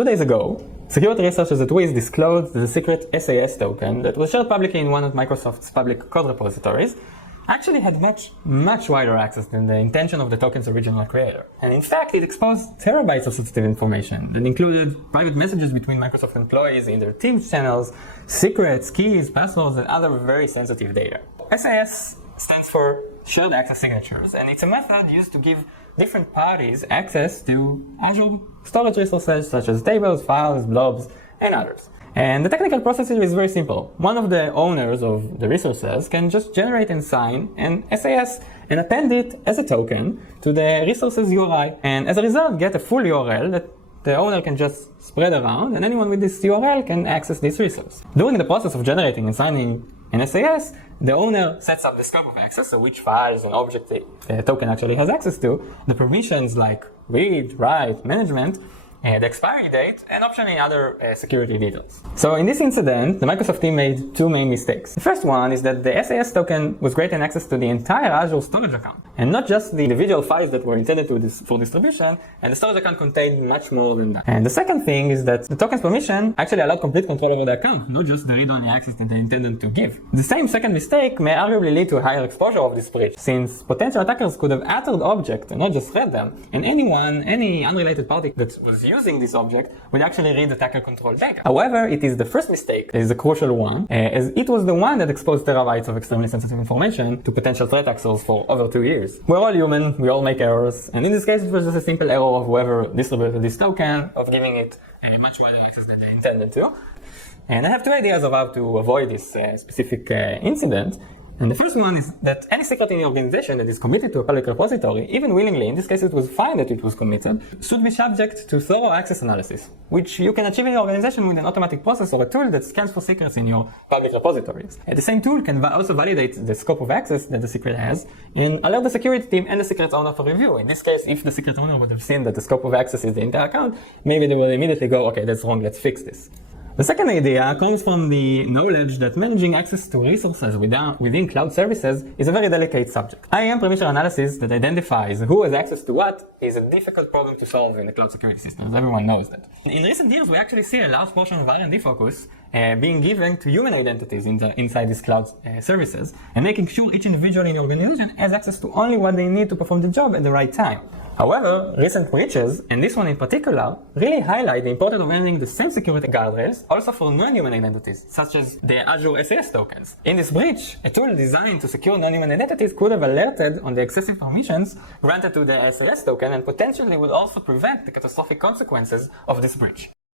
2 days ago, security researchers at Wiz disclosed the secret SAS token that was shared publicly in one of Microsoft's public code repositories actually had much wider access than the intention of the token's original creator. And in fact, it exposed terabytes of sensitive information that included private messages between Microsoft employees in their Teams channels, secrets, keys, passwords, and other very sensitive data. SAS stands for Shared Access Signatures, and it's a method used to give different parties access to Azure Storage resources such as tables, files, blobs, and others. And the technical process here is very simple. One of the owners of the resources can just generate and sign an SAS and append it as a token to the resource's URI, and as a result get a full URL that the owner can just spread around, and anyone with this URL can access this resource. During the process of generating and signing an SAS, the owner sets up the scope of access, so which files and objects the token actually has access to, the permissions like read, write, management, the expiry date, and optionally other security details. So in this incident, the Microsoft team made two main mistakes. The first one is that the SAS token was granting access to the entire Azure Storage account, and not just the individual files that were intended for distribution, and the storage account contained much more than that. And the second thing is that the token's permission actually allowed complete control over the account, not just the read-only access that they intended to give. The same second mistake may arguably lead to a higher exposure of this breach, since potential attackers could have altered objects and not just read them, and any unrelated party that was using this object would actually read attacker control data. However, it is the first mistake that is the crucial one, as it was the one that exposed terabytes of extremely sensitive information to potential threat actors for over 2 years. We're all human, we all make errors, and in this case it was just a simple error of whoever distributed this token of giving it much wider access than they intended to. And I have two ideas of how to avoid this specific incident. And the first one is that any secret in the organization that is committed to a public repository, even willingly, in this case it was fine that it was committed, should be subject to thorough access analysis, which you can achieve in your organization with an automatic process or a tool that scans for secrets in your public repositories. And the same tool can also validate the scope of access that the secret has and alert the security team and the secret owner for review. In this case, if the secret owner would have seen that the scope of access is the entire account, maybe they will immediately go, okay, that's wrong, let's fix this. The second idea comes from the knowledge that managing access to resources within cloud services is a very delicate subject. IAM permission analysis that identifies who has access to what is a difficult problem to solve in the cloud security systems. Everyone knows that. In recent years, we actually see a large portion of R&D focus being given to human identities inside these cloud services, and making sure each individual in the organization has access to only what they need to perform the job at the right time. However, recent breaches, and this one in particular, really highlight the importance of handling the same security guardrails also for non-human identities, such as the Azure SAS tokens. In this breach, a tool designed to secure non-human identities could have alerted on the excessive permissions granted to the SAS token, and potentially would also prevent the catastrophic consequences of this breach.